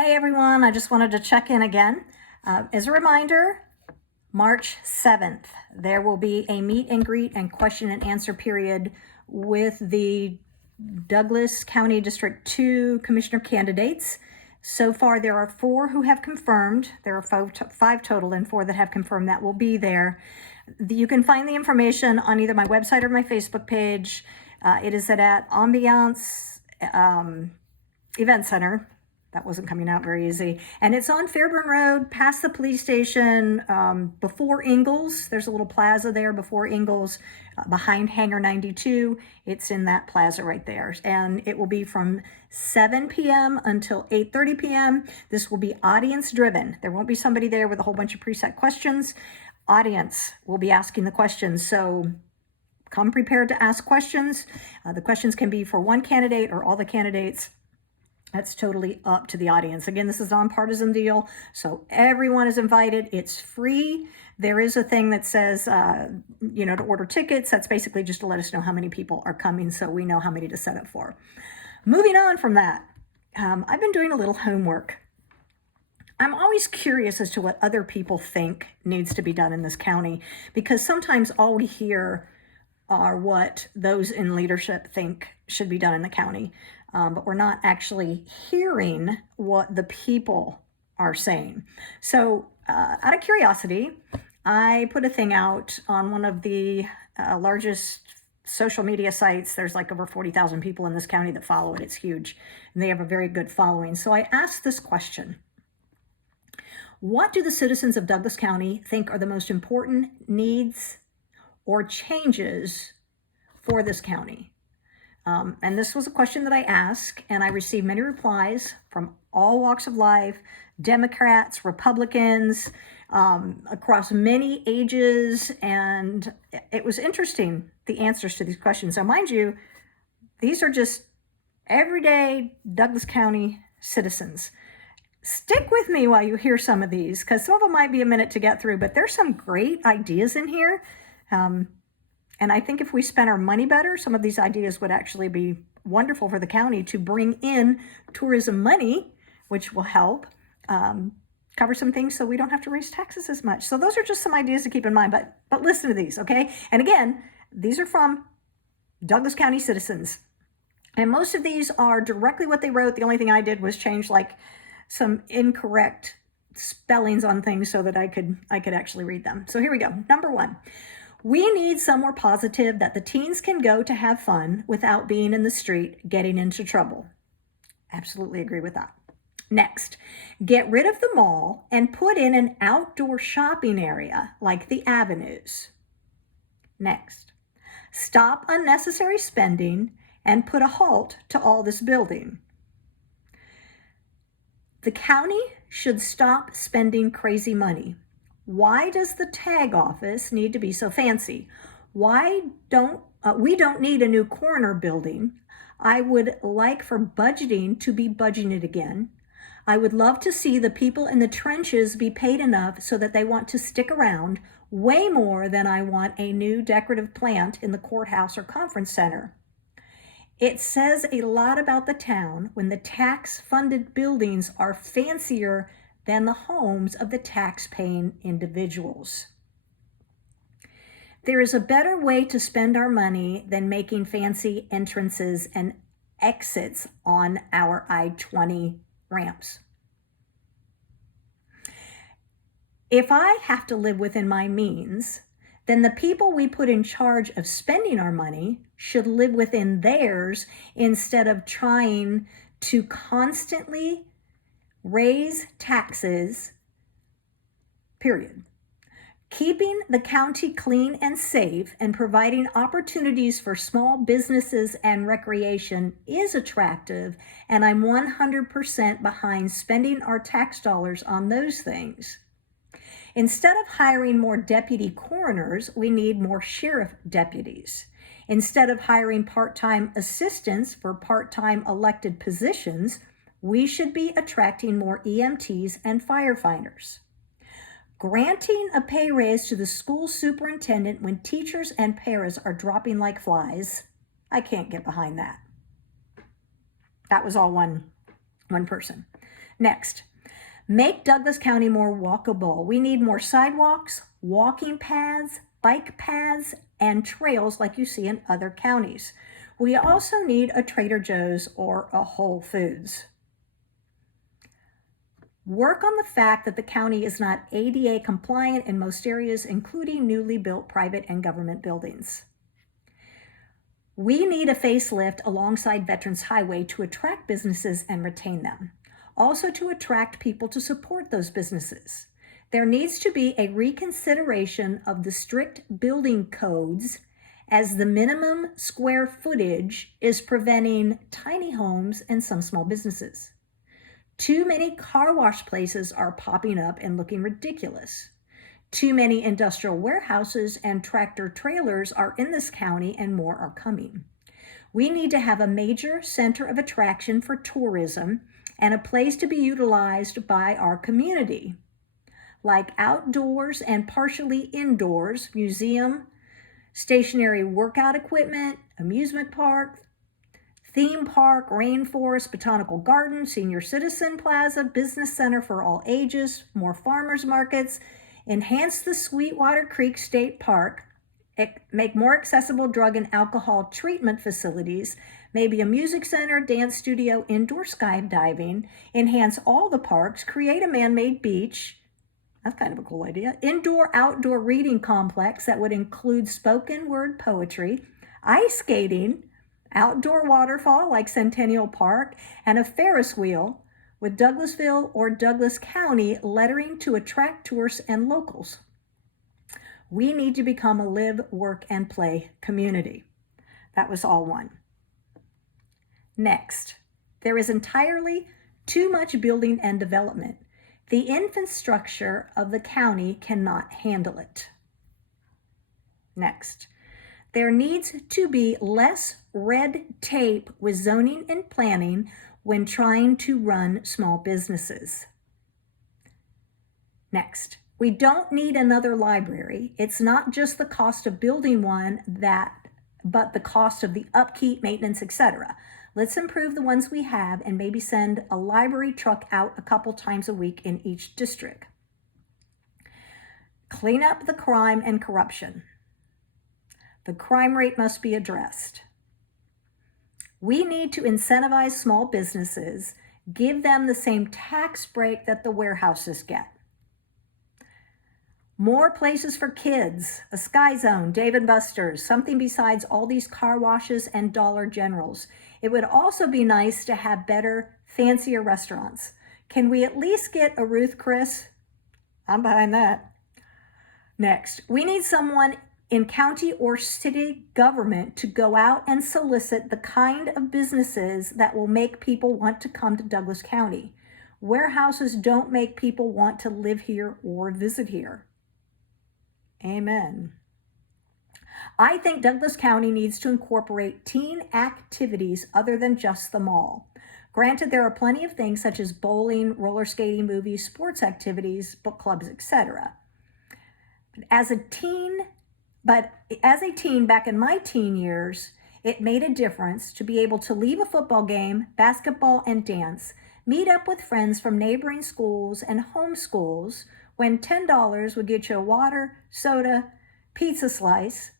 Hey everyone, I just wanted to check in again. As a reminder, March 7th, there will be a meet and greet and question and answer period with the Douglas County District 2 Commissioner candidates. So far, there are 4 who have confirmed. There are 5 total and 4 that have confirmed that will be there. You can find the information on either my website or my Facebook page. It is at Ambiance Event Center. That wasn't coming out very easy. And it's on Fairburn Road, past the police station, before Ingalls. There's a little plaza there before Ingalls, behind Hangar 92. It's in that plaza right there. And it will be from 7 p.m. until 8:30 p.m. This will be audience driven. There won't be somebody there with a whole bunch of preset questions. Audience will be asking the questions. So come prepared to ask questions. The questions can be for one candidate or all the candidates. That's totally up to the audience. Again, this is a nonpartisan deal, so everyone is invited. It's free. There is a thing that says, to order tickets. That's basically just to let us know how many people are coming so we know how many to set up for. Moving on from that, I've been doing a little homework. I'm always curious as to what other people think needs to be done in this county, because sometimes all we hear are what those in leadership think should be done in the county. But we're not actually hearing what the people are saying. So out of curiosity, I put a thing out on one of the largest social media sites. There's like over 40,000 people in this county that follow it. It's huge, and they have a very good following. So I asked this question: what do the citizens of Douglas County think are the most important needs or changes for this county? And this was a question that I asked, and I received many replies from all walks of life, Democrats, Republicans, across many ages, and it was interesting, the answers to these questions. So mind you, these are just everyday Douglas County citizens. Stick with me while you hear some of these, because some of them might be a minute to get through, but there's some great ideas in here. And I think if we spent our money better, some of these ideas would actually be wonderful for the county to bring in tourism money, which will help cover some things so we don't have to raise taxes as much. So those are just some ideas to keep in mind, but listen to these, okay? And again, these are from Douglas County citizens. And most of these are directly what they wrote. The only thing I did was change like some incorrect spellings on things so that I could actually read them. So here we go. Number 1. We need somewhere positive that the teens can go to have fun without being in the street getting into trouble. Absolutely agree with that. Next, get rid of the mall and put in an outdoor shopping area like the avenues. Next, stop unnecessary spending and put a halt to all this building. The county should stop spending crazy money. Why does the tag office need to be so fancy? We don't need a new coroner building. I would like for budgeting to be budgeted again. I would love to see the people in the trenches be paid enough so that they want to stick around, way more than I want a new decorative plant in the courthouse or conference center. It says a lot about the town when the tax-funded buildings are fancier than the homes of the tax-paying individuals. There is a better way to spend our money than making fancy entrances and exits on our I-20 ramps. If I have to live within my means, then the people we put in charge of spending our money should live within theirs instead of trying to constantly raise taxes, period. Keeping the county clean and safe and providing opportunities for small businesses and recreation is attractive, and I'm 100% behind spending our tax dollars on those things. Instead of hiring more deputy coroners, we need more sheriff deputies. Instead of hiring part-time assistants for part-time elected positions, we should be attracting more EMTs and firefighters. Granting a pay raise to the school superintendent when teachers and paras are dropping like flies, I can't get behind that. That was all one person. Next, make Douglas County more walkable. We need more sidewalks, walking paths, bike paths, and trails like you see in other counties. We also need a Trader Joe's or a Whole Foods. Work on the fact that the county is not ADA compliant in most areas, including newly built private and government buildings. We need a facelift alongside Veterans Highway to attract businesses and retain them. Also to attract people to support those businesses. There needs to be a reconsideration of the strict building codes as the minimum square footage is preventing tiny homes and some small businesses. Too many car wash places are popping up and looking ridiculous. Too many industrial warehouses and tractor trailers are in this county and more are coming. We need to have a major center of attraction for tourism and a place to be utilized by our community, like outdoors and partially indoors, museum, stationary workout equipment, amusement park, theme park, rainforest, botanical garden, senior citizen plaza, business center for all ages, more farmers markets, enhance the Sweetwater Creek State Park, make more accessible drug and alcohol treatment facilities, maybe a music center, dance studio, indoor skydiving, enhance all the parks, create a man-made beach. That's kind of a cool idea. Indoor-outdoor reading complex that would include spoken word poetry, ice skating, outdoor waterfall like Centennial Park, and a Ferris wheel with Douglasville or Douglas County lettering to attract tourists and locals. We need to become a live, work, and play community. That was all one. Next, there is entirely too much building and development. The infrastructure of the county cannot handle it. Next, there needs to be less red tape with zoning and planning when trying to run small businesses. Next, we don't need another library. It's not just the cost of building one, but the cost of the upkeep, maintenance, etc. Let's improve the ones we have and maybe send a library truck out a couple times a week in each district. Clean up the crime and corruption. The crime rate must be addressed. We need to incentivize small businesses, give them the same tax break that the warehouses get. More places for kids, a Sky Zone, Dave & Buster's, something besides all these car washes and Dollar Generals. It would also be nice to have better, fancier restaurants. Can we at least get a Ruth Chris? I'm behind that. Next, we need someone in county or city government to go out and solicit the kind of businesses that will make people want to come to Douglas County. Warehouses don't make people want to live here or visit here. Amen. I think Douglas County needs to incorporate teen activities other than just the mall. Granted, there are plenty of things such as bowling, roller skating, movies, sports activities, book clubs, etc. As a teen back in my teen years, it made a difference to be able to leave a football game, basketball, and dance, meet up with friends from neighboring schools and home schools when $10 would get you a water, soda, pizza slice.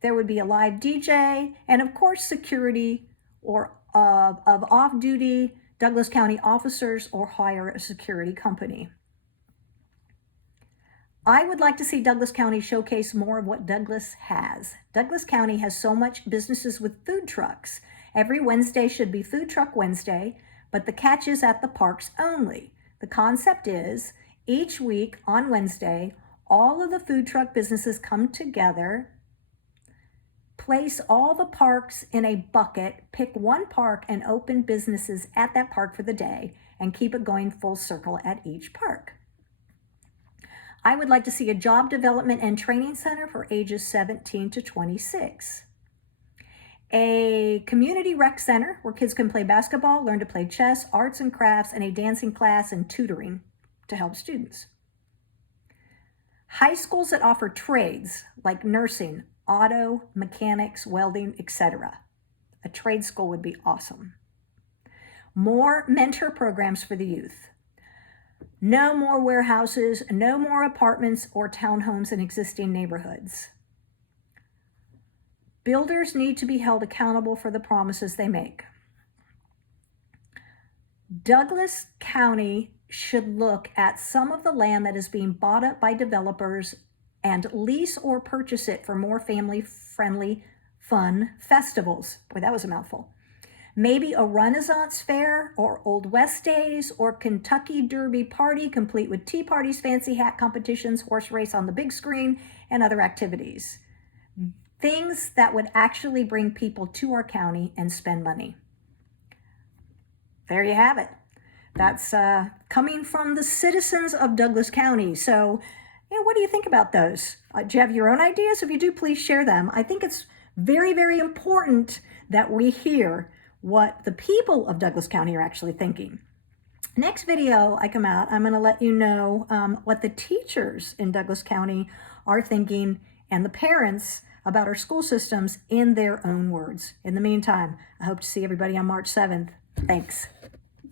There would be a live DJ, and of course security or of off-duty Douglas County officers or hire a security company. I would like to see Douglas County showcase more of what Douglas has. Douglas County has so much businesses with food trucks. Every Wednesday should be Food Truck Wednesday, but the catch is at the parks only. The concept is each week on Wednesday, all of the food truck businesses come together, place all the parks in a bucket, pick one park and open businesses at that park for the day and keep it going full circle at each park. I would like to see a job development and training center for ages 17 to 26. A community rec center where kids can play basketball, learn to play chess, arts and crafts, and a dancing class and tutoring to help students. High schools that offer trades like nursing, auto, mechanics, welding, etc. A trade school would be awesome. More mentor programs for the youth. No more warehouses, no more apartments or townhomes in existing neighborhoods. Builders need to be held accountable for the promises they make. Douglas County should look at some of the land that is being bought up by developers and lease or purchase it for more family-friendly, fun festivals. Boy, that was a mouthful. Maybe a Renaissance fair or Old West days or Kentucky Derby party complete with tea parties, fancy hat competitions, horse race on the big screen, and other activities. Things that would actually bring people to our county and spend money. There you have it. That's coming from the citizens of Douglas County. So, what do you think about those? Do you have your own ideas? If you do, please share them. I think it's very, very important that we hear what the people of Douglas County are actually thinking. Next video I come out, I'm going to let you know what the teachers in Douglas County are thinking and the parents about our school systems in their own words. In the meantime, I hope to see everybody on March 7th. Thanks.